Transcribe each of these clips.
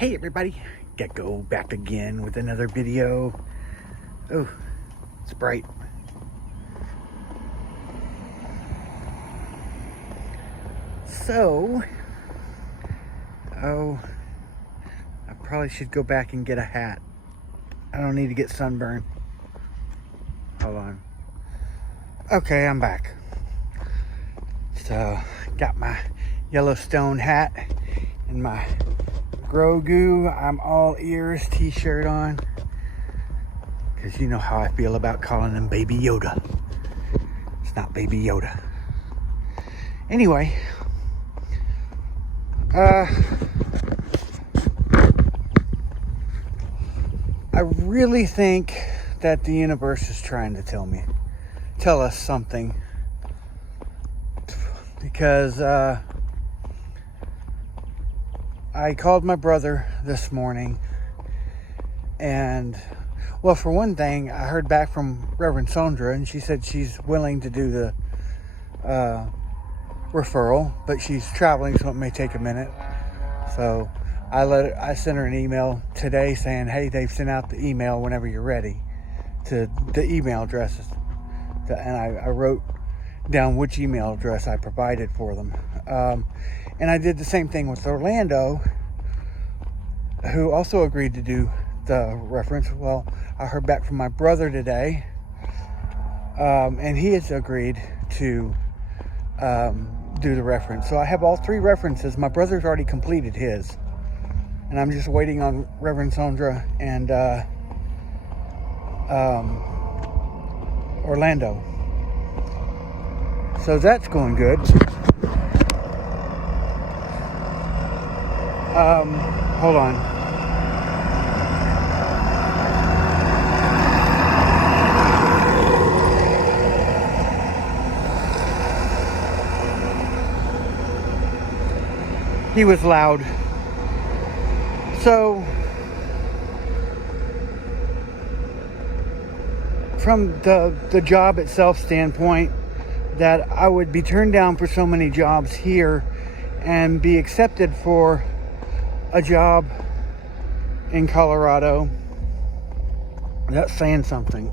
Hey everybody, Gecko back again with another video. Oh, it's bright. So, I probably should go back and get a hat. I don't need to get sunburned. Hold on. Okay, I'm back. So, got my Yellowstone hat and my Grogu I'm all ears t-shirt on, because you know how I feel about calling him Baby Yoda. It's not Baby Yoda. Anyway, I really think that the universe is trying to tell us something, because I called my brother this morning, and, well, for one thing, I heard back from Reverend Sondra, and she said she's willing to do the referral, but she's traveling, so it may take a minute. So I sent her an email today saying, hey, they've sent out the email whenever you're ready, to the email addresses, and I wrote down which email address I provided for them. And I did the same thing with Orlando, who also agreed to do the reference. Well, I heard back from my brother today, and he has agreed to do the reference. So I have all three references. My brother's already completed his, and I'm just waiting on Reverend Sondra and Orlando. So that's going good. Hold on. He was loud. So, from the job itself standpoint, that I would be turned down for so many jobs here and be accepted for a job in Colorado, that's saying something.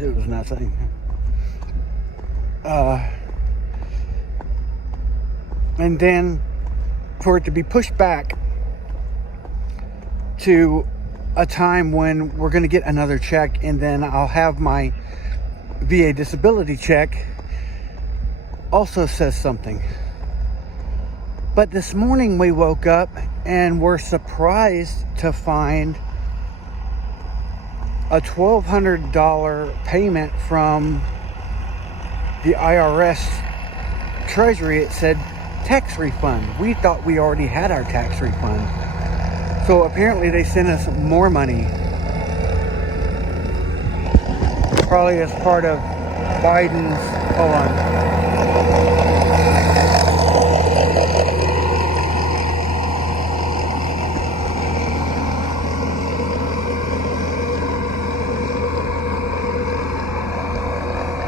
It was nothing. And then for it to be pushed back to a time when we're going to get another check, and then I'll have my VA disability check, also says something. But this morning we woke up and were surprised to find a $1,200 payment from the IRS Treasury. It said tax refund. We thought we already had our tax refund. So apparently they sent us more money. Probably as part of Biden's, hold on.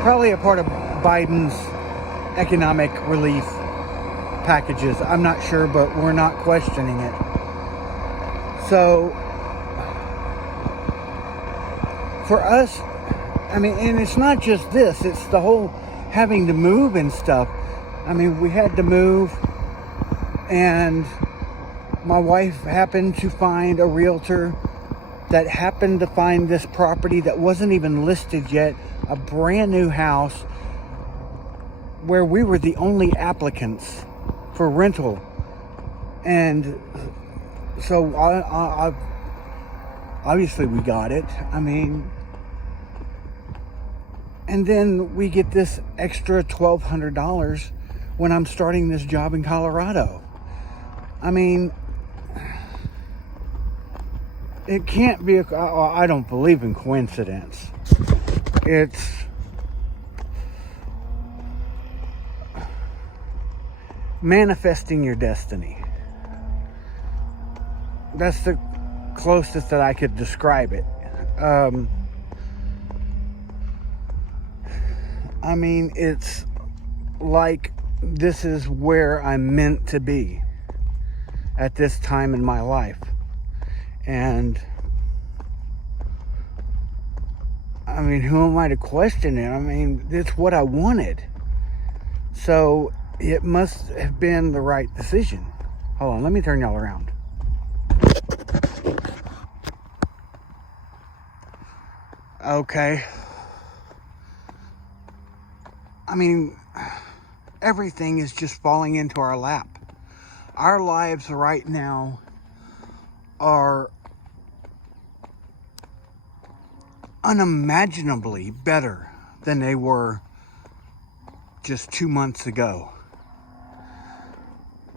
Probably a part of Biden's economic relief packages. I'm not sure, but we're not questioning it. So, for us, I mean, and it's not just this, it's the whole having to move and stuff. I mean, we had to move, and my wife happened to find a realtor that happened to find this property that wasn't even listed yet, a brand new house, where we were the only applicants for rental. And so I obviously we got it. I mean, and then we get this extra $1,200 when I'm starting this job in Colorado. I mean, it can't be I don't believe in coincidence. It's manifesting your destiny. That's the closest that I could describe it. I mean, it's like this is where I'm meant to be at this time in my life. And I mean, who am I to question it? I mean, it's what I wanted. So it must have been the right decision. Hold on, let me turn y'all around. Okay. I mean, everything is just falling into our lap. Our lives right now are unimaginably better than they were just 2 months ago.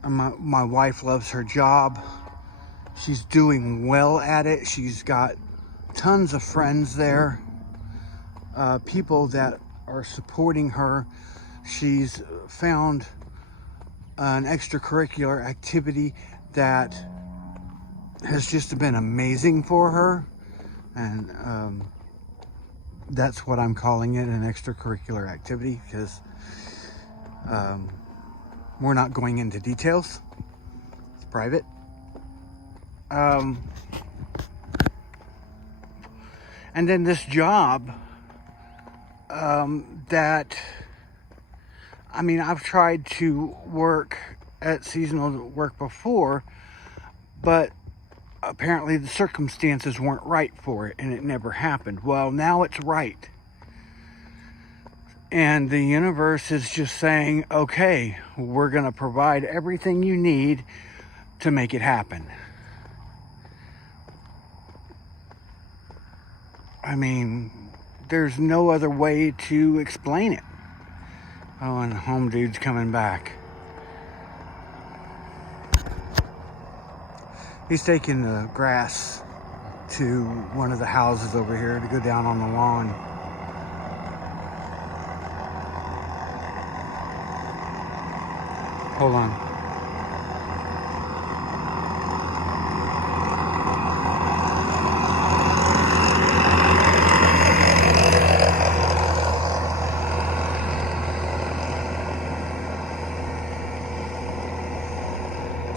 My wife loves her job. She's doing well at it. She's got tons of friends there, people that are supporting her. She's found an extracurricular activity that has just been amazing for her, and that's what I'm calling it, an extracurricular activity, because we're not going into details. It's private. And then this job that, I mean, I've tried to work at seasonal work before, but apparently the circumstances weren't right for it, and it never happened. Well, now it's right. And the universe is just saying, okay, we're going to provide everything you need to make it happen. I mean, there's no other way to explain it. Oh, and home dude's coming back. He's taking the grass to one of the houses over here to go down on the lawn. Hold on.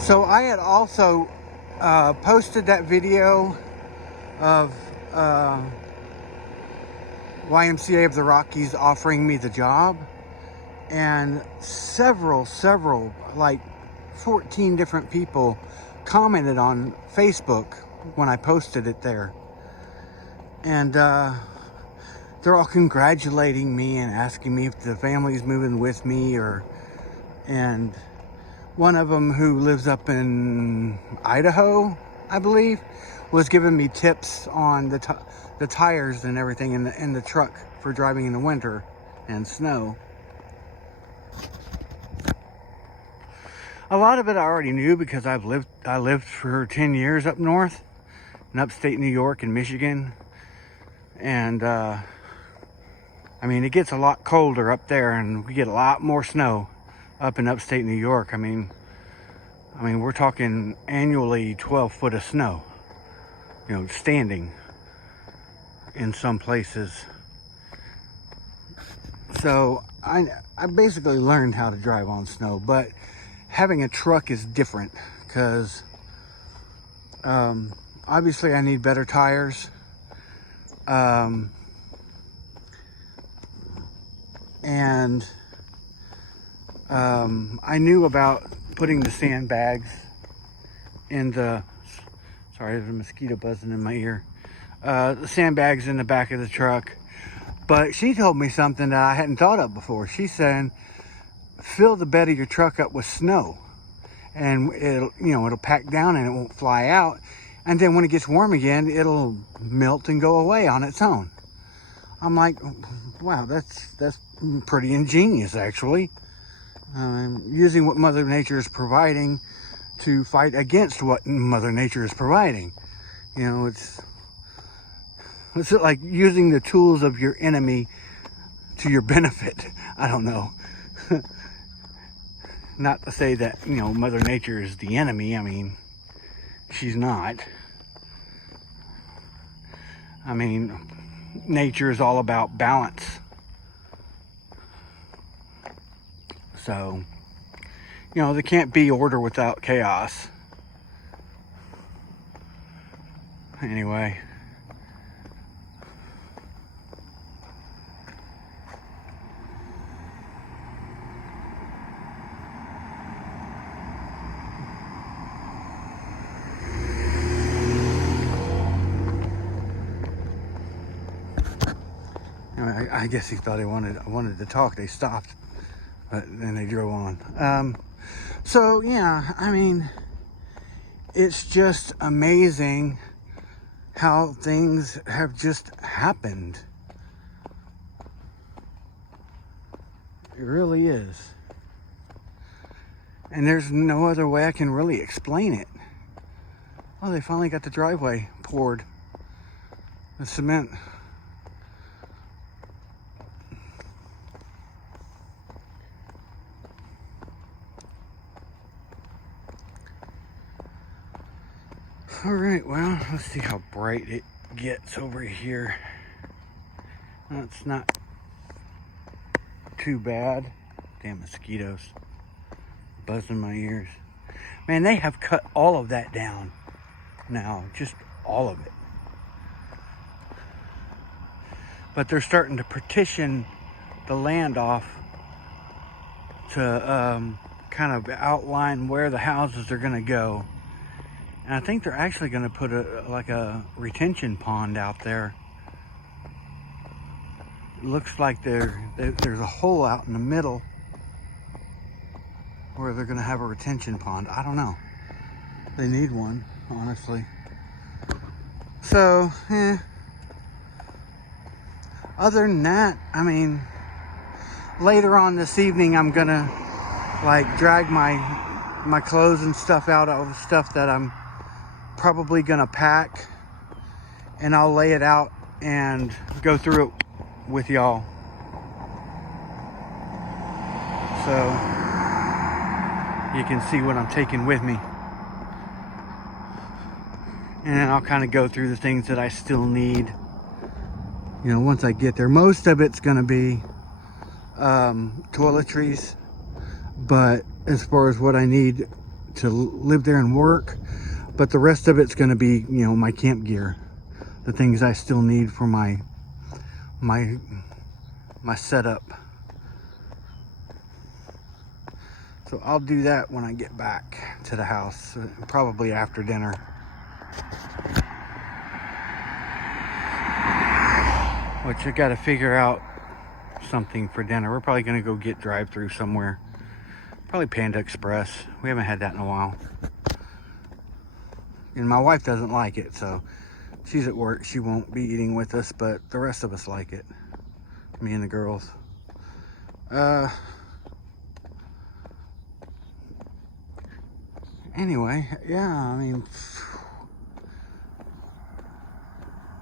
So I had also posted that video of YMCA of the Rockies offering me the job, and several, like 14 different people commented on Facebook when I posted it there. And they're all congratulating me and asking me if the family's moving with me, and one of them, who lives up in Idaho, I believe, was giving me tips on the tires and everything in the truck for driving in the winter and snow. A lot of it I already knew, because I lived for 10 years up north in upstate New York and Michigan, and I mean, it gets a lot colder up there, and we get a lot more snow up in upstate New York. I mean, we're talking annually 12 foot of snow, standing in some places. So I basically learned how to drive on snow, but having a truck is different, because obviously I need better tires. And I knew about putting the sandbags in the, sorry, there's a mosquito buzzing in my ear, the sandbags in the back of the truck. But she told me something that I hadn't thought of before. She said, fill the bed of your truck up with snow, and it'll pack down and it won't fly out. And then when it gets warm again, it'll melt and go away on its own. I'm like, wow, that's pretty ingenious, actually. Using what Mother Nature is providing to fight against what Mother Nature is providing. It's like using the tools of your enemy to your benefit. I don't know. Not to say that, Mother Nature is the enemy. I mean, she's not. I mean, nature is all about balance. So You know, there can't be order without chaos. Anyway. I guess he thought I wanted to talk. They stopped, but then they drove on. So yeah, I mean, it's just amazing how things have just happened. It really is. And there's no other way I can really explain it. Oh, they finally got the driveway poured. The cement. All right, well, let's see how bright it gets over here. That's not too bad. Damn mosquitoes buzzing my ears. Man, they have cut all of that down now, just all of it. But they're starting to partition the land off to kind of outline where the houses are going to go. And I think they're actually going to put a retention pond out there. It looks like there's a hole out in the middle where they're going to have a retention pond. I don't know. They need one, honestly. So, other than that, I mean, later on this evening, I'm going to like drag my clothes and stuff out of the stuff that I'm probably gonna pack, and I'll lay it out and go through it with y'all. So you can see what I'm taking with me. And then I'll kind of go through the things that I still need. You know, once I get there, most of it's gonna be toiletries, but as far as what I need to live there and work, but the rest of it's going to be, you know, my camp gear, the things I still need for my setup. So I'll do that when I get back to the house, probably after dinner. Which I got to figure out something for dinner. We're probably going to go get drive-through somewhere. Probably Panda Express. We haven't had that in a while. And my wife doesn't like it, so she's at work. She won't be eating with us, but the rest of us like it. Me and the girls. Anyway, yeah, I mean,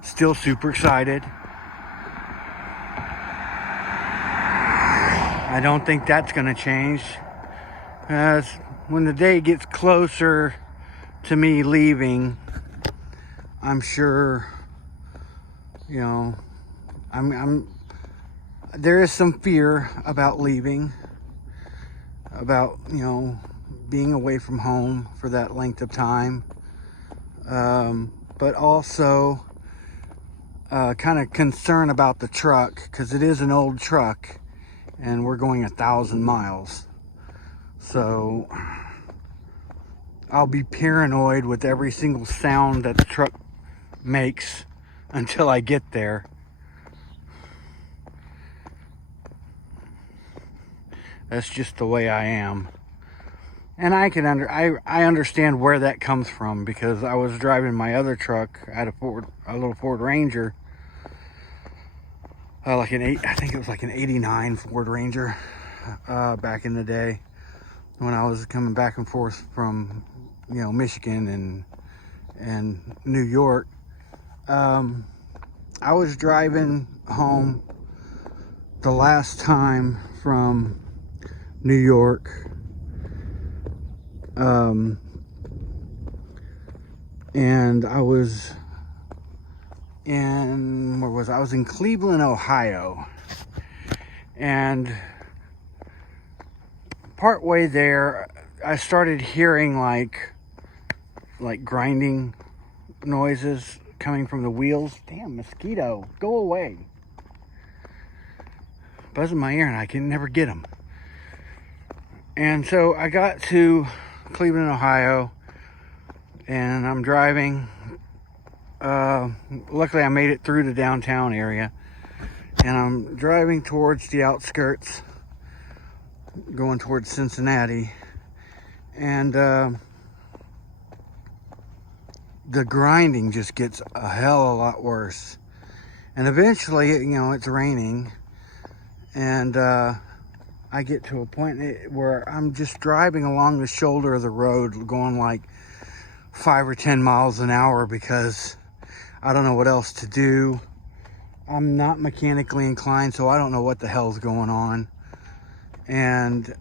still super excited. I don't think that's going to change. As when the day gets closer to me leaving, I'm sure, you know, there is some fear about leaving, about, you know, being away from home for that length of time, but also kind of concern about the truck, because it is an old truck and we're going 1,000 miles. So I'll be paranoid with every single sound that the truck makes until I get there. That's just the way I am. And I understand where that comes from, because I was driving my other truck. I had a little Ford Ranger, I think it was like an 89 Ford Ranger, back in the day when I was coming back and forth from, you know, Michigan and New York. I was driving home the last time from New York, and I was in, where was I? I was in Cleveland, Ohio, and partway there, I started hearing like grinding noises coming from the wheels. Damn, mosquito, go away. Buzzing my ear and I can never get them. And so I got to Cleveland, Ohio, and I'm driving. Luckily I made it through the downtown area, and I'm driving towards the outskirts, going towards Cincinnati, and the grinding just gets a hell of a lot worse. And eventually, it's raining, and I get to a point where I'm just driving along the shoulder of the road going like 5 or 10 miles an hour because I don't know what else to do. I'm not mechanically inclined, so I don't know what the hell's going on. And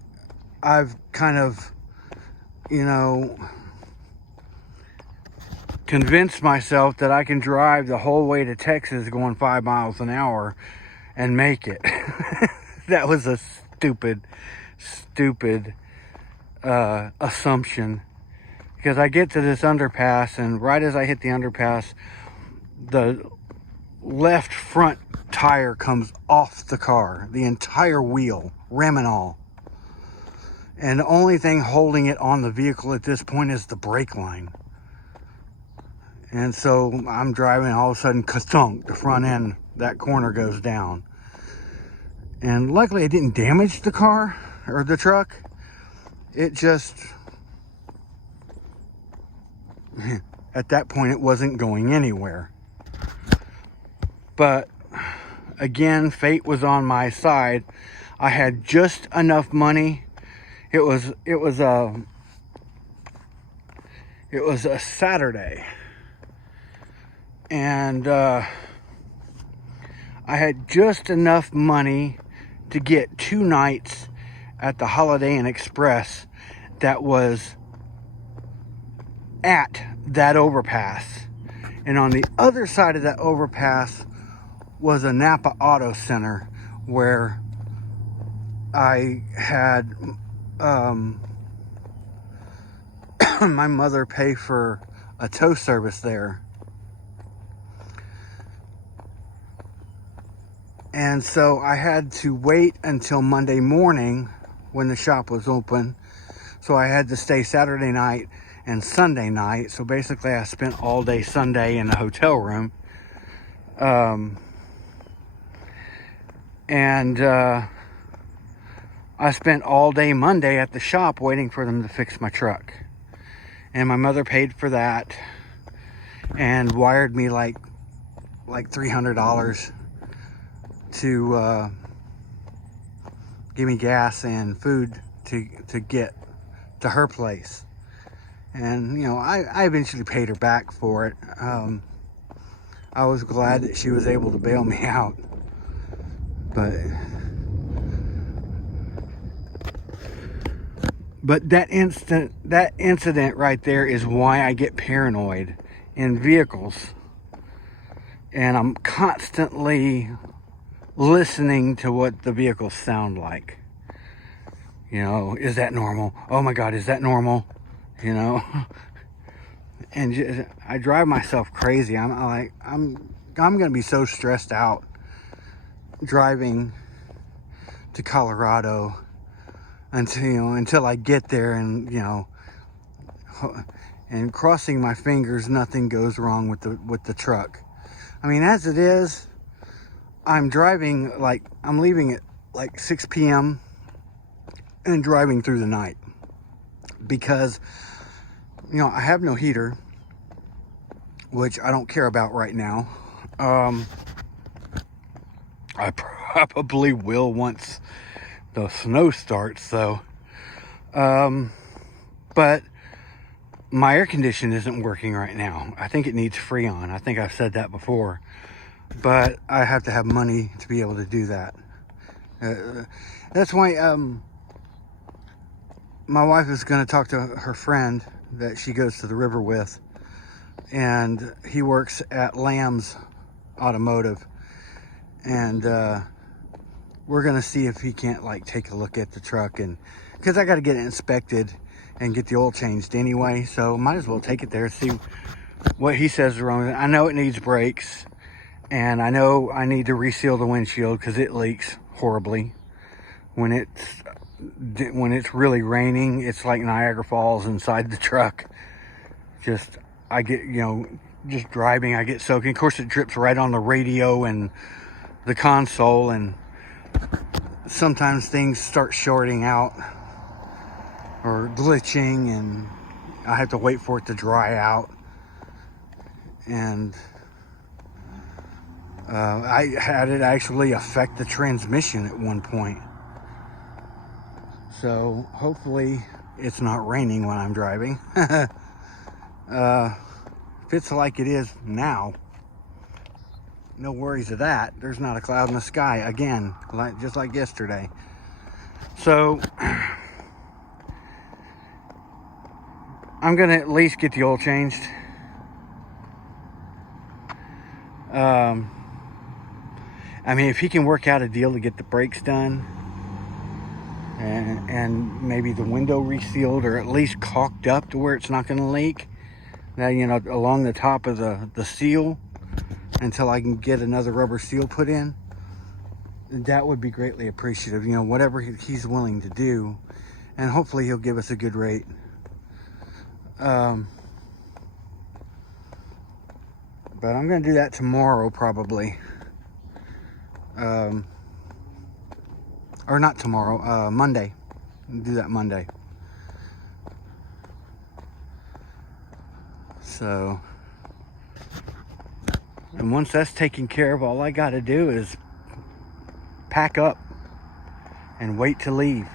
I've kind of, convinced myself that I can drive the whole way to Texas going 5 miles an hour and make it. That was a stupid assumption, because I get to this underpass, and right as I hit the underpass, the left front tire comes off the car, the entire wheel, rim and all. And the only thing holding it on the vehicle at this point is the brake line. And so I'm driving, all of a sudden, ka-thunk, the front end, that corner goes down. And luckily it didn't damage the car or the truck. It just, at that point, it wasn't going anywhere. But again, fate was on my side. I had just enough money. It was a Saturday. And I had just enough money to get 2 nights at the Holiday Inn Express that was at that overpass. And on the other side of that overpass was a Napa Auto Center where I had my mother pay for a tow service there. And so I had to wait until Monday morning when the shop was open. So I had to stay Saturday night and Sunday night. So basically I spent all day Sunday in the hotel room. And I spent all day Monday at the shop waiting for them to fix my truck. And my mother paid for that and wired me like $300 to give me gas and food to get to her place. And I eventually paid her back for it. I was glad that she was able to bail me out, but that incident right there is why I get paranoid in vehicles, and I'm constantly listening to what the vehicles sound like. Is that normal? Oh my God, is that normal? And I drive myself crazy. I'm gonna be so stressed out driving to Colorado until I get there, and and crossing my fingers nothing goes wrong with the truck. I mean, as it is, I'm driving I'm leaving at 6 p.m. and driving through the night because I have no heater, which I don't care about right now. I probably will once the snow starts, though. But my air condition isn't working right now. I think it needs Freon. I think I've said that before. But I have to have money to be able to do that. That's why my wife is going to talk to her friend that she goes to the river with. And he works at Lamb's Automotive. And we're going to see if he can't take a look at the truck. And because I got to get it inspected and get the oil changed anyway. So might as well take it there, see what he says is wrong. I know it needs brakes, and I know I need to reseal the windshield because it leaks horribly when it's really raining. It's like Niagara Falls inside the truck. I get, just driving, I get soaking. Of course, it drips right on the radio and the console, and sometimes things start shorting out or glitching, and I have to wait for it to dry out. And I had it actually affect the transmission at one point. So hopefully it's not raining when I'm driving. If it's like it is now, no worries of that. There's not a cloud in the sky again, just like yesterday. So I'm gonna at least get the oil changed. I mean, if he can work out a deal to get the brakes done and maybe the window resealed, or at least caulked up to where it's not going to leak, now, along the top of the seal, until I can get another rubber seal put in, that would be greatly appreciative. Whatever he's willing to do, and hopefully he'll give us a good rate. But I'm going to do that tomorrow, probably. Or not tomorrow, Monday. Do that Monday. So, and once that's taken care of, all I got to do is pack up and wait to leave.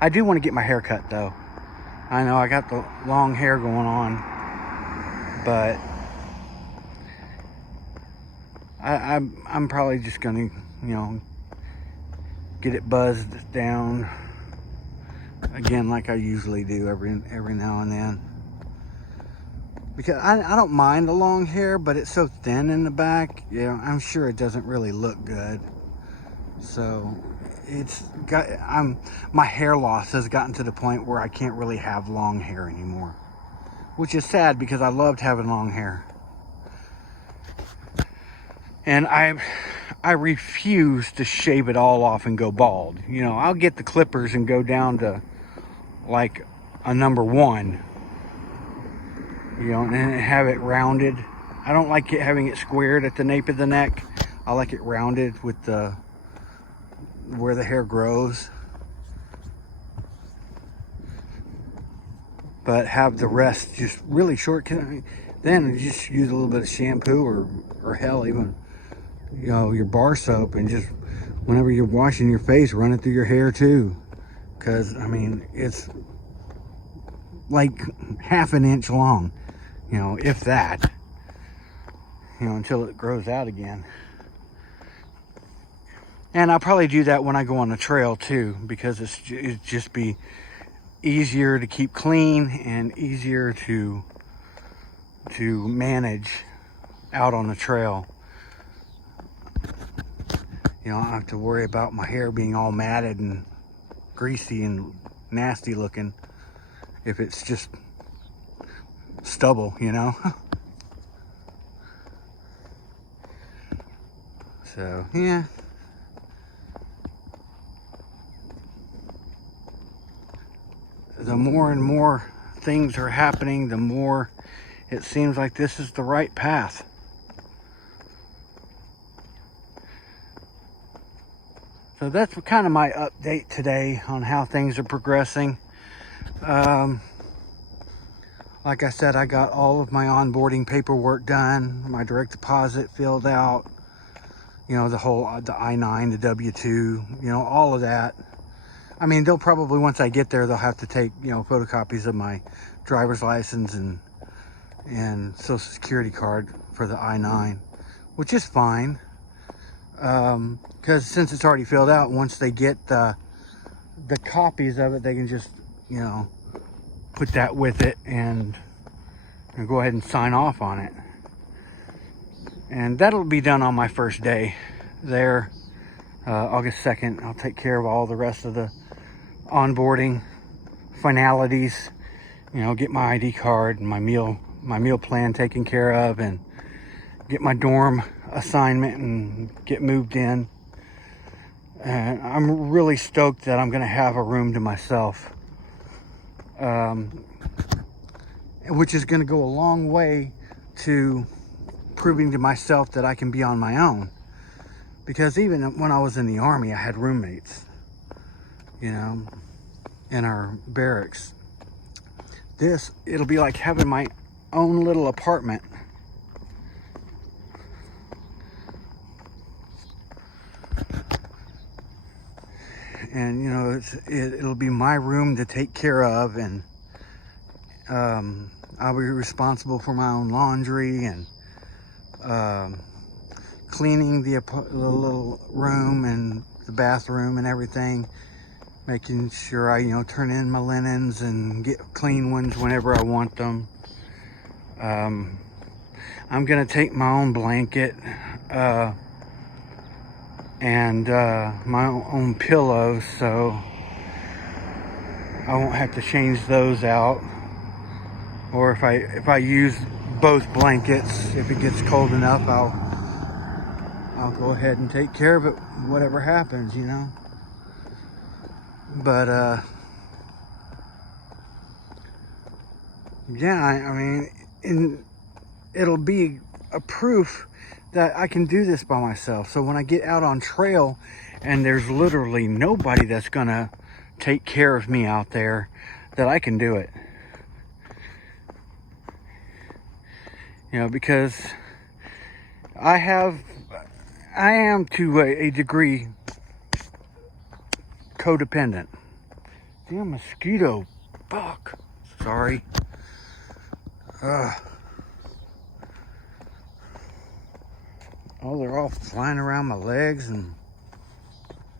I do want to get my hair cut, though. I know I got the long hair going on, but I'm probably just gonna, get it buzzed down again, like I usually do every now and then. Because I don't mind the long hair, but it's so thin in the back. I'm sure it doesn't really look good. So my hair loss has gotten to the point where I can't really have long hair anymore, which is sad because I loved having long hair. And I refuse to shave it all off and go bald. I'll get the clippers and go down to like a number 1, and have it rounded. I don't like having it squared at the nape of the neck. I like it rounded with where the hair grows. But have the rest just really short. Then just use a little bit of shampoo or hell, even your bar soap, and just whenever you're washing your face, run it through your hair too. Because it's like half an inch long, if that, until it grows out again. And I'll probably do that when I go on the trail too, because it'd just be easier to keep clean and easier to manage out on the trail. I don't have to worry about my hair being all matted and greasy and nasty looking if it's just stubble, So, yeah. The more and more things are happening, the more it seems like this is the right path. So that's kind of my update today on how things are progressing. Like I said, I got all of my onboarding paperwork done, my direct deposit filled out, the I-9, the W-2, all of that. They'll probably, once I get there, they'll have to take, photocopies of my driver's license and social security card for the I-9, which is fine. Because since it's already filled out, once they get the copies of it, they can just, put that with it and go ahead and sign off on it. And that'll be done on my first day there, August 2nd. I'll take care of all the rest of the onboarding finalities, you know, get my ID card and my meal plan taken care of, and get my dorm assignment and get moved in. And I'm really stoked that I'm gonna have a room to myself, which is gonna go a long way to proving to myself that I can be on my own. Because even when I was in the Army, I had roommates, you know, in our barracks. It'll be like having my own little apartment. And, you know, it'll be my room to take care of, and I'll be responsible for my own laundry and cleaning the little room and the bathroom and everything, making sure I, you know, turn in my linens and get clean ones whenever I want them. I'm gonna take my own blanket and my own pillows, so I won't have to change those out. Or if I use both blankets, if it gets cold enough, I'll go ahead and take care of it, whatever happens, you know. But yeah, I mean, it'll be a proof that I can do this by myself. So when I get out on trail and there's literally nobody that's gonna take care of me out there, that I can do it. You know, because I am to a degree codependent. Damn mosquito. Fuck. Sorry. Oh, they're all flying around my legs and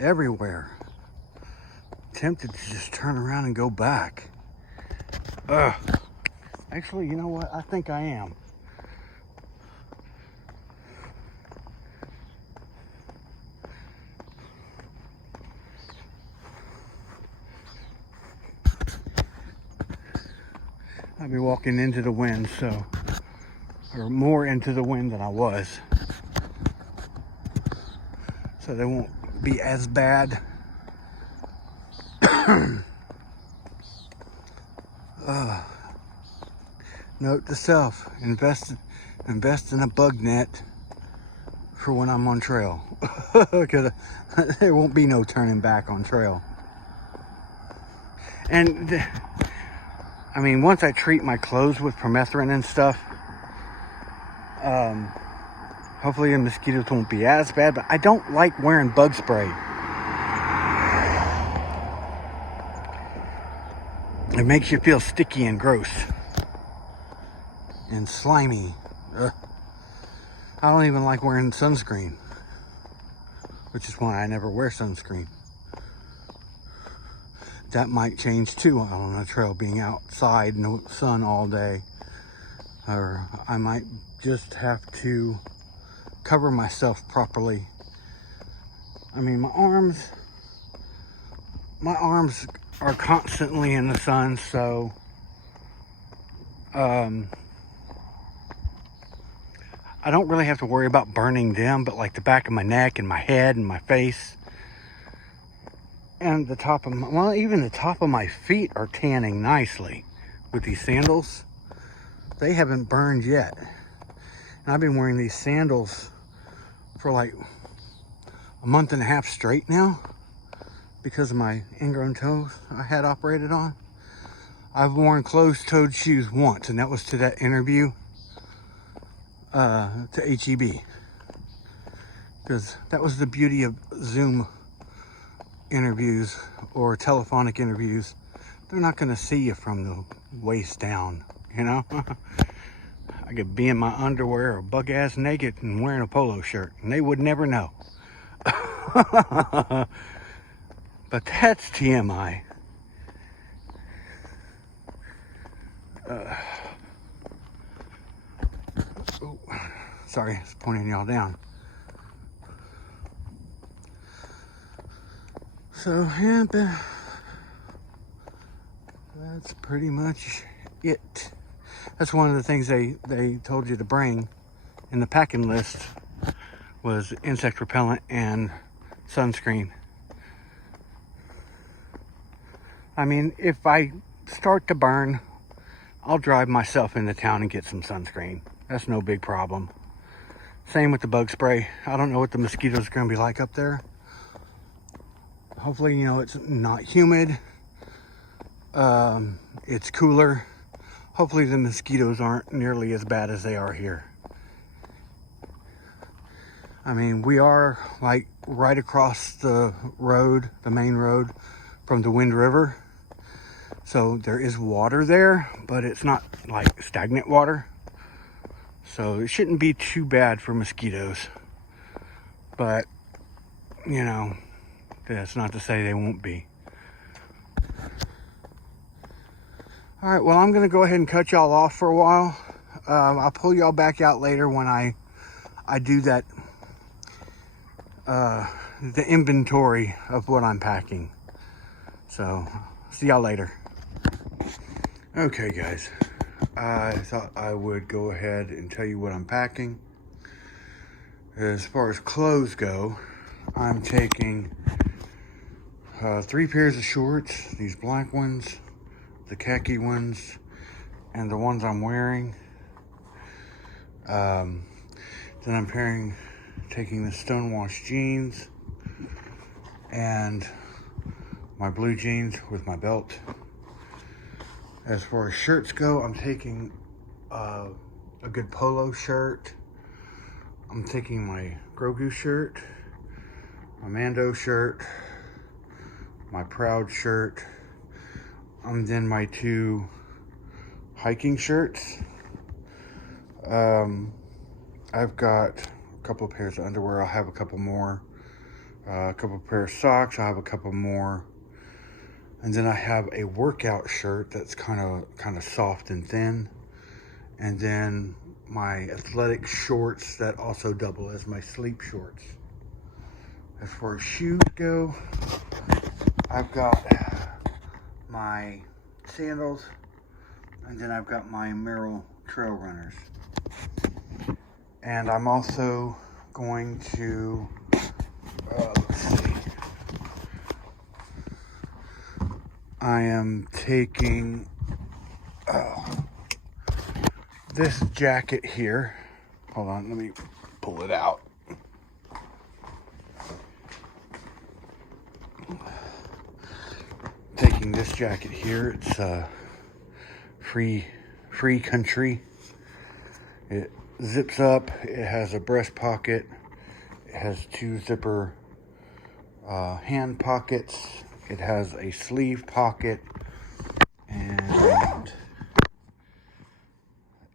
everywhere. Tempted to just turn around and go back. Actually, you know what? I think I am. I'll be walking into the wind, or more into the wind than I was. So they won't be as bad. Note to self, invest in a bug net for when I'm on trail. Because there won't be no turning back on trail. And I mean, once I treat my clothes with permethrin and stuff, hopefully the mosquitoes won't be as bad, but I don't like wearing bug spray. It makes you feel sticky and gross and slimy. I don't even like wearing sunscreen, which is why I never wear sunscreen. That might change too on a trail, being outside in the sun all day. Or I might just have to cover myself properly. I mean, my arms are constantly in the sun, so I don't really have to worry about burning them, but like the back of my neck and my head and my face and the top of my, well, even the top of my feet are tanning nicely with these sandals. They haven't burned yet. And I've been wearing these sandals for like a month and a half straight now because of my ingrown toes I had operated on. I've worn closed-toed shoes once, and that was to that interview to HEB. Because that was the beauty of Zoom interviews or telephonic interviews. They're not going to see you from the waist down, you know? I could be in my underwear or bug-ass naked and wearing a polo shirt, and they would never know. But that's TMI. Sorry, I was pointing y'all down. So, yeah, That's pretty much it. That's one of the things they told you to bring in the packing list was insect repellent and sunscreen. I mean, if I start to burn, I'll drive myself into town and get some sunscreen. That's no big problem. Same with the bug spray. I don't know what the mosquitoes are going to be like up there. Hopefully, it's not humid. It's cooler. Hopefully the mosquitoes aren't nearly as bad as they are here. I mean, we are like right across the road, the main road from the Wind River. So there is water there, but it's not like stagnant water. So it shouldn't be too bad for mosquitoes. But, that's not to say they won't be. All right, well, I'm going to go ahead and cut y'all off for a while. I'll pull y'all back out later when I do that, the inventory of what I'm packing. So, see y'all later. Okay, guys. I thought I would go ahead and tell you what I'm packing. As far as clothes go, I'm taking 3 pairs of shorts, these black ones, the khaki ones, and the ones I'm wearing. Then I'm taking the Stonewashed jeans and my blue jeans with my belt. As far as shirts go, I'm taking a good polo shirt. I'm taking my Grogu shirt, my Mando shirt, my Proud shirt, and then my 2 hiking shirts. I've got a couple of pairs of underwear. I'll have a couple more. A couple of pairs of socks. I'll have a couple more. And then I have a workout shirt that's kind of soft and thin. And then my athletic shorts that also double as my sleep shorts. As far as shoes go, I've got my sandals, and then I've got my Merrell Trail Runners. And I'm also going to, let's see, I am taking this jacket here. Hold on, let me pull it out. Taking this jacket here. It's free country. It zips up. It has a breast pocket. It has 2 zipper hand pockets. It has a sleeve pocket, and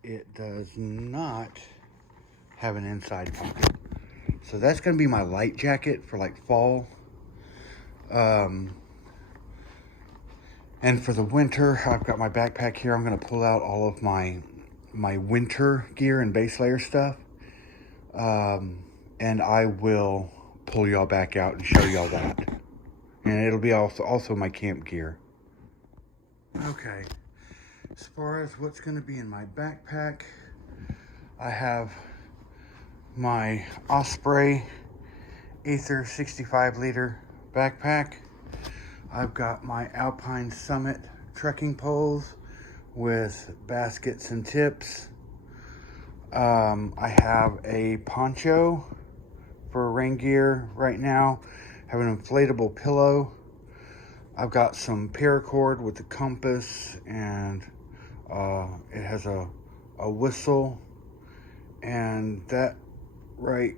it does not have an inside pocket. So that's going to be my light jacket for like fall. And for the winter, I've got my backpack here. I'm going to pull out all of my winter gear and base layer stuff. And I will pull y'all back out and show y'all that. And it'll be also my camp gear. Okay, as far as what's going to be in my backpack, I have my Osprey Aether 65 liter backpack. I've got my Alpine Summit trekking poles with baskets and tips. I have a poncho for rain gear right now. I have an inflatable pillow. I've got some paracord with the compass, and it has a whistle, and that right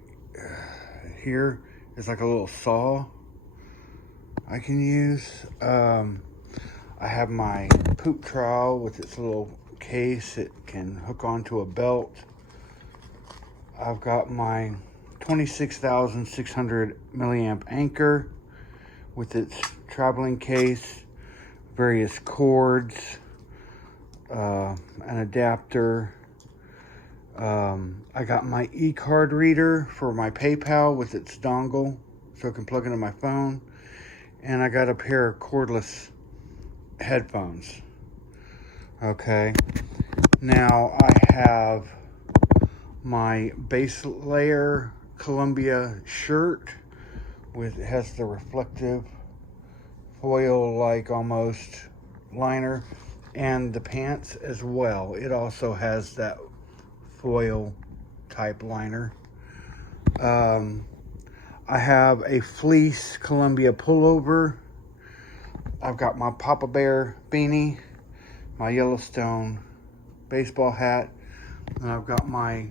here is like a little saw I can use. I have my poop trowel with its little case. It can hook onto a belt. I've got my 26,600 milliamp anchor with its traveling case, various cords, an adapter. I got my e-card reader for my PayPal with its dongle so it can plug into my phone. And I got a pair of cordless headphones. Okay. Now I have my base layer Columbia shirt with, it has the reflective foil like almost liner, and the pants as well. It also has that foil type liner. I have a fleece Columbia pullover. I've got my Papa Bear beanie, my Yellowstone baseball hat, and I've got my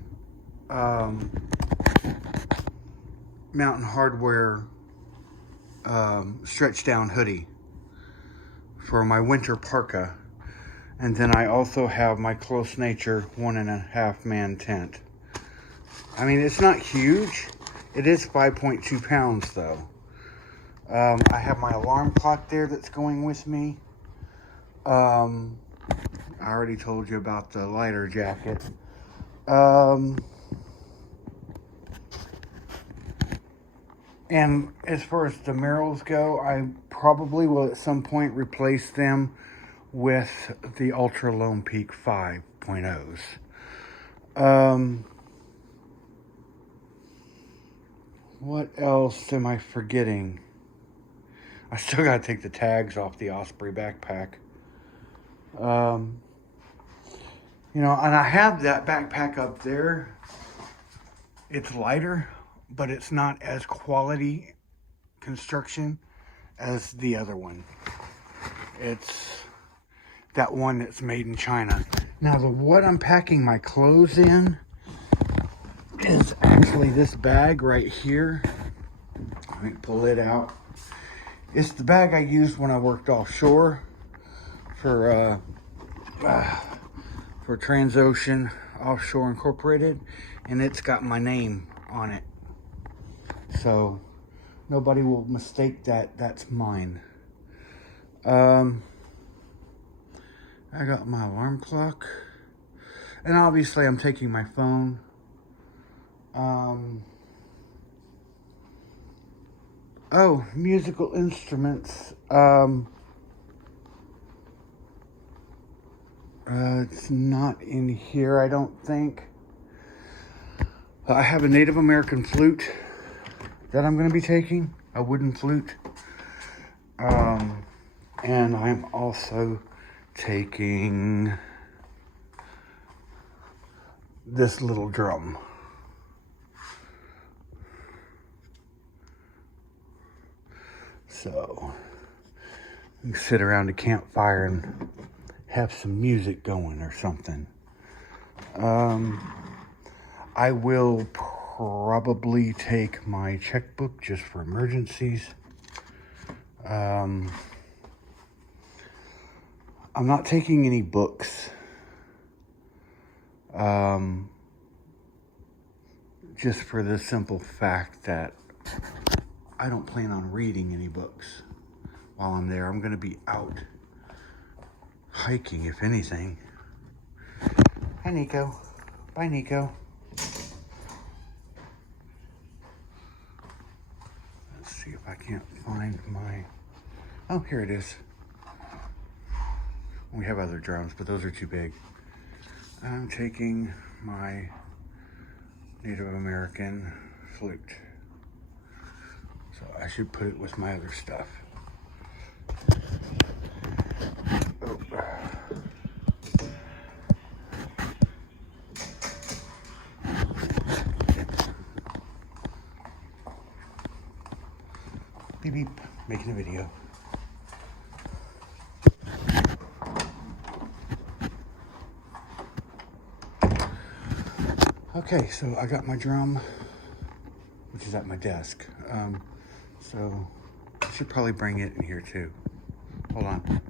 Mountain Hardwear stretch down hoodie for my winter parka. And then I also have my Close Nature 1.5 man tent. I mean, it's not huge. It is 5.2 pounds though. I have my alarm clock there that's going with me. I already told you about the lighter jacket. And as far as the Merrells go, I probably will at some point replace them with the Ultra Lone Peak 5.0s. What else am I forgetting? I still gotta take the tags off the Osprey backpack. You know, and I have that backpack up there. It's lighter, but it's not as quality construction as the other one. It's that one that's made in China. Now, what I'm packing my clothes in is actually this bag right here. Let me pull it out. It's the bag I used when I worked offshore for Transocean Offshore Incorporated, and it's got my name on it, so nobody will mistake that that's mine. I got my alarm clock, and obviously I'm taking my phone. Oh, musical instruments. It's not in here, I don't think. I have a Native American flute that I'm going to be taking, a wooden flute. And I'm also taking this little drum. So you can sit around a campfire and have some music going or something. I will probably take my checkbook just for emergencies. I'm not taking any books. Just for the simple fact that I don't plan on reading any books while I'm there. I'm going to be out hiking, if anything. Hi, Nico. Bye, Nico. Let's see if I can't find my... Oh, here it is. We have other drums, but those are too big. I'm taking my Native American flute. So I should put it with my other stuff. Oh. Beep beep, making a video. Okay, so I got my drum, which is at my desk. So I should probably bring it in here too. Hold on.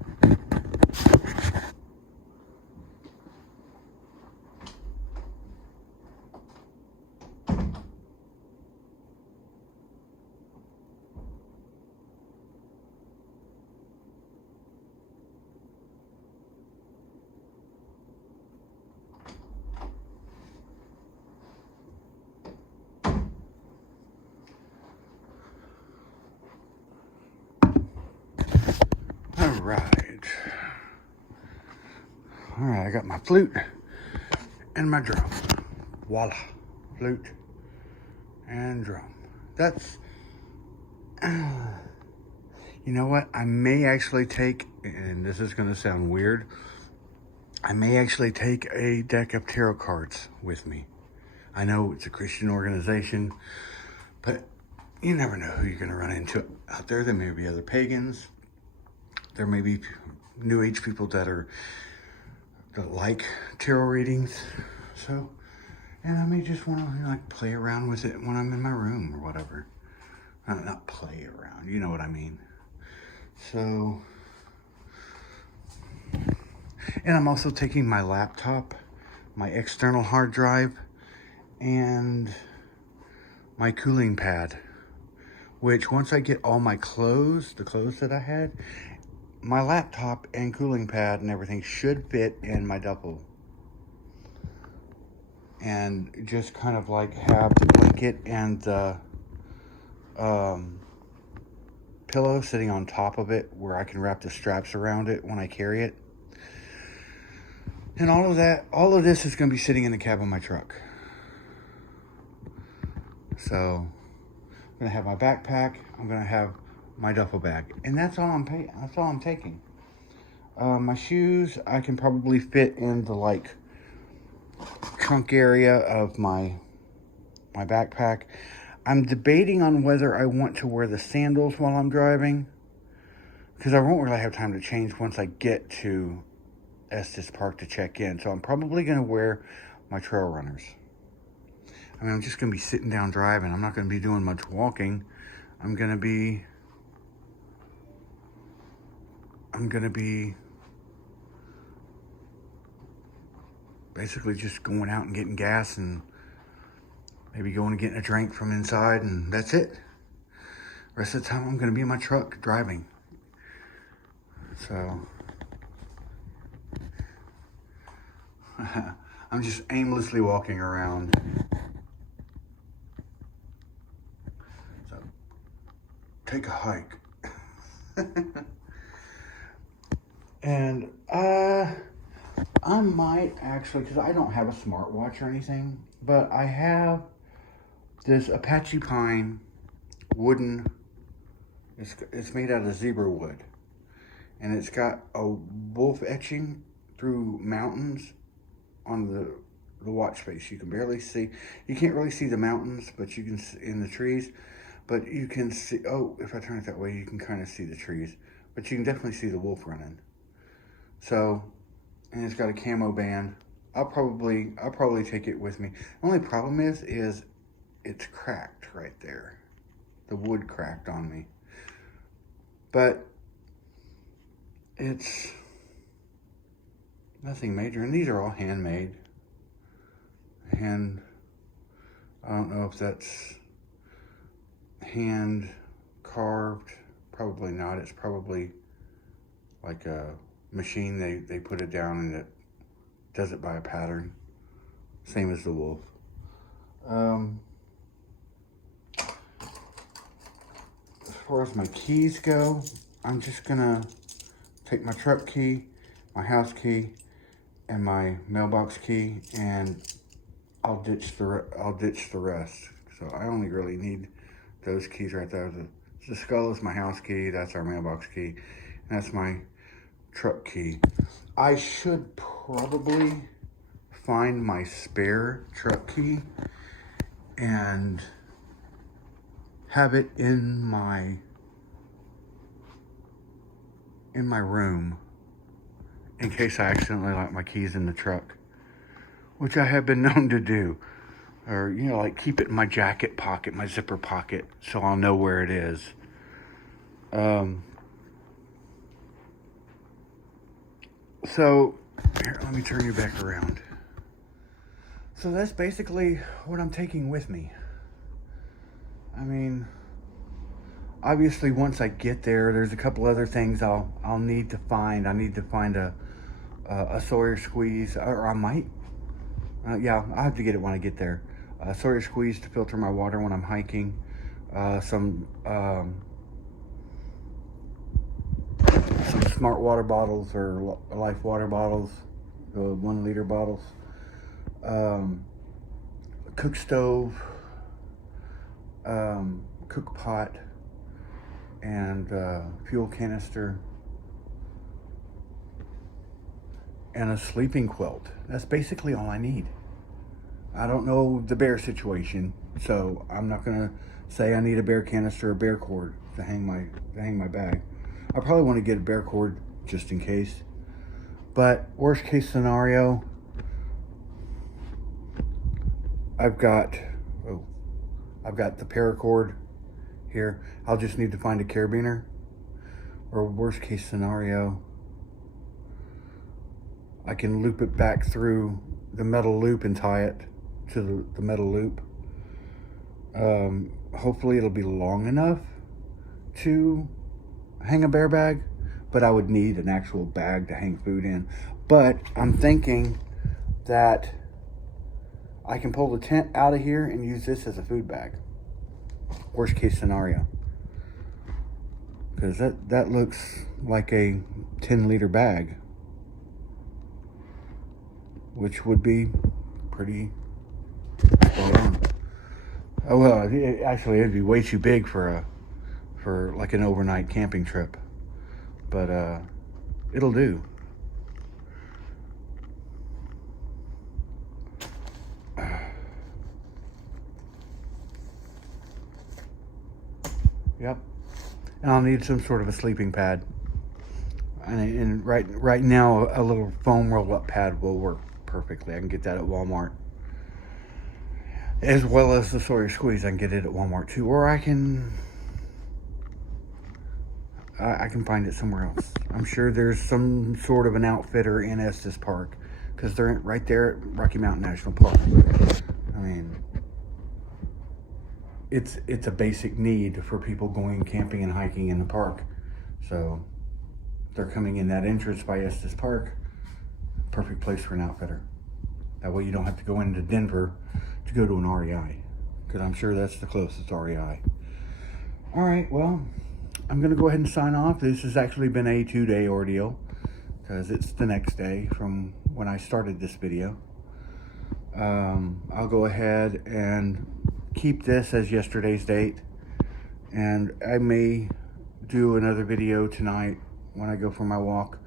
All right. All right, I got my flute and my drum. Voila, flute and drum. That's, you know what? I may actually take, and this is going to sound weird, I may actually take a deck of tarot cards with me. I know it's a Christian organization, but you never know who you're going to run into out there. There may be other pagans. There may be New Age people that like tarot readings. So, and I may just want to like play around with it when I'm in my room or whatever. Not play around, you know what I mean. So, and I'm also taking my laptop, my external hard drive, and my cooling pad, which once I get all my clothes, the clothes that I had, my laptop and cooling pad and everything should fit in my duffel. And just kind of like have the blanket and the pillow sitting on top of it where I can wrap the straps around it when I carry it. And all of this is going to be sitting in the cab of my truck. So I'm going to have my backpack. I'm going to have my duffel bag, and that's all I'm taking. My shoes I can probably fit in the like trunk area of my backpack. I'm debating on whether I want to wear the sandals while I'm driving, because I won't really have time to change once I get to Estes Park to check in. So I'm probably going to wear my trail runners. I mean, I'm just going to be sitting down driving. I'm not going to be doing much walking. I'm going to be basically just going out and getting gas and maybe going and getting a drink from inside, and that's it. The rest of the time I'm going to be in my truck driving. So I'm just aimlessly walking around. So take a hike. And I might actually, because I don't have a smartwatch or anything, but I have this Apache pine wooden, it's made out of zebra wood, and it's got a wolf etching through mountains on the watch face. You can barely see, you can't really see the mountains, but you can see in the trees, but you can see, oh, if I turn it that way, you can kind of see the trees, but you can definitely see the wolf running. So, and it's got a camo band. I'll probably take it with me. The only problem is it's cracked right there. The wood cracked on me. But it's nothing major. And these are all handmade. I don't know if that's hand carved. Probably not. It's probably like a machine. They put it down and it does it by a pattern. Same as the wolf. As far as my keys go, I'm just gonna take my truck key, my house key, and my mailbox key, and I'll ditch the rest. So I only really need those keys right there. The skull is my house key, that's our mailbox key, and that's my truck key. I should probably find my spare truck key and have it in my room in case I accidentally lock my keys in the truck, which I have been known to do. Or, you know, like keep it in my jacket pocket, my zipper pocket, so I'll know where it is. So, here, let me turn you back around. So that's basically what I'm taking with me. I mean, obviously once I get there, there's a couple other things I'll need to find. I need to find a Sawyer squeeze, or I might, yeah, I'll have to get it when I get there. Sawyer squeeze to filter my water when I'm hiking. Some smart water bottles or life water bottles. the 1 liter bottles. Cook stove, cook pot, and fuel canister, and a sleeping quilt. That's basically all I need. I don't know the bear situation, so I'm not gonna say I need a bear canister or bear cord to hang my bag. I probably want to get a bear cord just in case. But worst case scenario, I've got the paracord here. I'll just need to find a carabiner. Or worst case scenario, I can loop it back through the metal loop and tie it to the metal loop. Hopefully it'll be long enough to hang a bear bag, but I would need an actual bag to hang food in. But I'm thinking that I can pull the tent out of here and use this as a food bag. Worst case scenario. Because that looks like a 10-liter bag, which would be pretty spot on. Oh well, actually it'd be way too big for like an overnight camping trip, but it'll do. Yep. And I'll need some sort of a sleeping pad. And right now, a little foam roll-up pad will work perfectly. I can get that at Walmart. As well as the Sawyer Squeeze, I can get it at Walmart too. Or I can find it somewhere else. I'm sure there's some sort of an outfitter in Estes Park, because they're right there at Rocky Mountain National Park. I mean, it's a basic need for people going camping and hiking in the park. So they're coming in that entrance by Estes Park. Perfect place for an outfitter. That way you don't have to go into Denver to go to an REI, because I'm sure that's the closest REI. All right, well, I'm going to go ahead and sign off. This has actually been a 2-day ordeal, because it's the next day from when I started this video. I'll go ahead and keep this as yesterday's date, and I may do another video tonight when I go for my walk,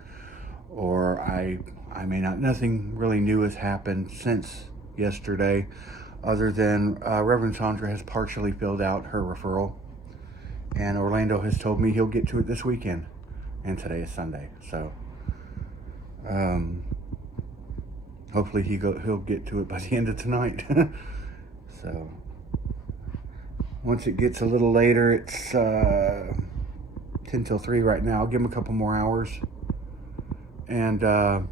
or I may not. Nothing really new has happened since yesterday, other than Reverend Sandra has partially filled out her referral, and Orlando has told me he'll get to it this weekend, and today is Sunday, so hopefully he'll get to it by the end of tonight. So once it gets a little later, it's 10 till 3 right now. I'll give him a couple more hours, and go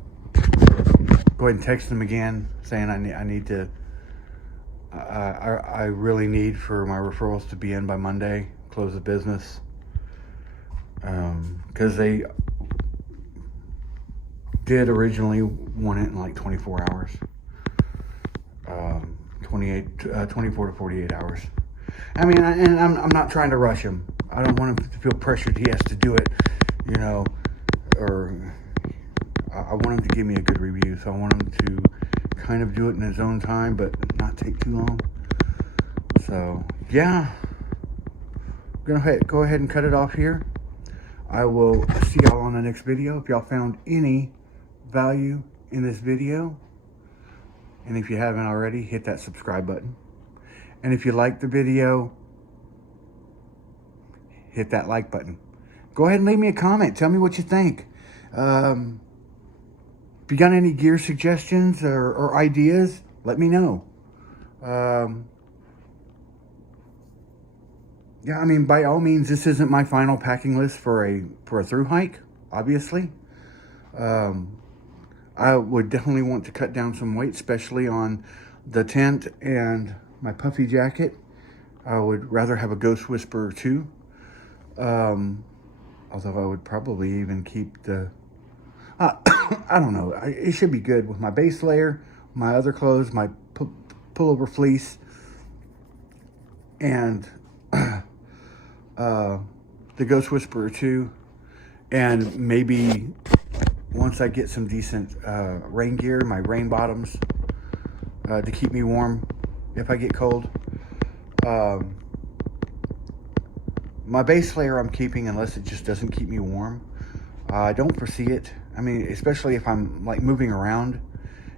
ahead and text him again saying I need to. I really need for my referrals to be in by Monday, close the business, because they did originally want it in like 24 hours, 24 to 48 hours. I mean, and I'm not trying to rush him. I don't want him to feel pressured he has to do it, you know, or I want him to give me a good review, so I want him to kind of do it in his own time, but not take too long. So, yeah. I'm going to go ahead and cut it off here. I will see y'all on the next video. If y'all found any value in this video, and if you haven't already, hit that subscribe button. And if you like the video, hit that like button. Go ahead and leave me a comment. Tell me what you think. If you got any gear suggestions or ideas, let me know. Yeah, I mean, by all means, this isn't my final packing list for a through hike, obviously. I would definitely want to cut down some weight, especially on the tent and my puffy jacket. I would rather have a Ghost Whisperer too. Although I would probably even keep the... I don't know. It should be good with my base layer, my other clothes, my pullover fleece, and the Ghost Whisperer too, and maybe once I get some decent rain gear, my rain bottoms, to keep me warm if I get cold. My base layer I'm keeping unless it just doesn't keep me warm. I don't foresee it. I mean, especially if I'm like moving around,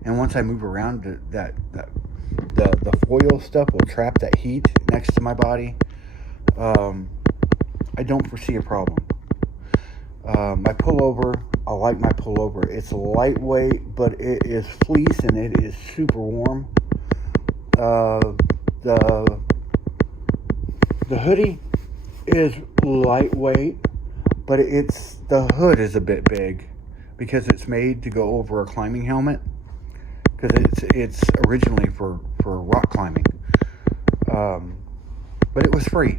and once I move around, the foil stuff will trap that heat next to my body. I don't foresee a problem. My pullover, I like my pullover. It's lightweight, but it is fleece and it is super warm. The hoodie is lightweight, but the hood is a bit big because it's made to go over a climbing helmet, because it's originally for rock climbing. But it was free.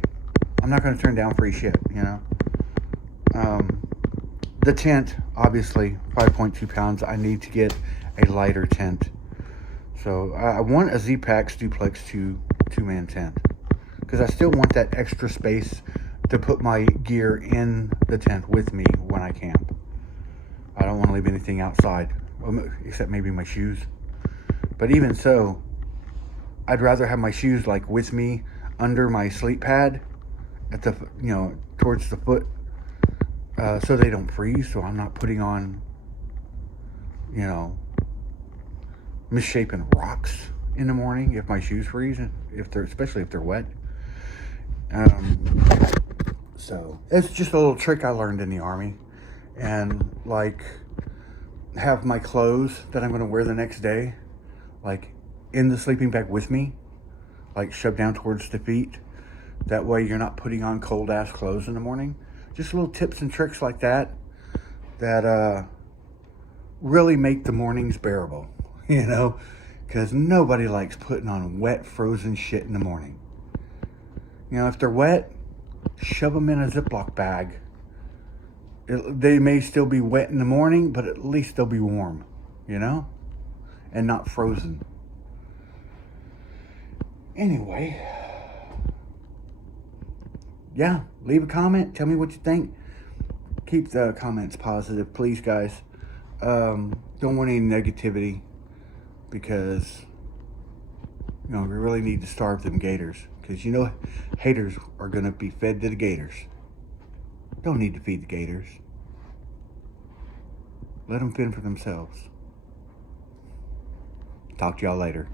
I'm not going to turn down free shit, you know. The tent, obviously 5.2 pounds. I need to get a lighter tent, so I want a Z-Pax duplex two-man tent, because I still want that extra space to put my gear in the tent with me when I camp. I don't want to leave anything outside, except maybe my shoes. But even so, I'd rather have my shoes like with me under my sleep pad at the, towards the foot, so they don't freeze. So I'm not putting on, misshapen rocks in the morning if my shoes freeze, especially if they're wet. So it's just a little trick I learned in the Army, and like have my clothes that I'm going to wear the next day, like in the sleeping bag with me, like shoved down towards the feet. That way you're not putting on cold ass clothes in the morning. Just little tips and tricks like that really make the mornings bearable, because nobody likes putting on wet, frozen shit in the morning. If they're wet, shove them in a Ziploc bag. They may still be wet in the morning, but at least they'll be warm, and not frozen. Anyway, yeah, leave a comment. Tell me what you think. Keep the comments positive, please, guys. Don't want any negativity, because we really need to starve them gators, because haters are going to be fed to the gators. Don't need to feed the gators. Let them fend for themselves. Talk to y'all later.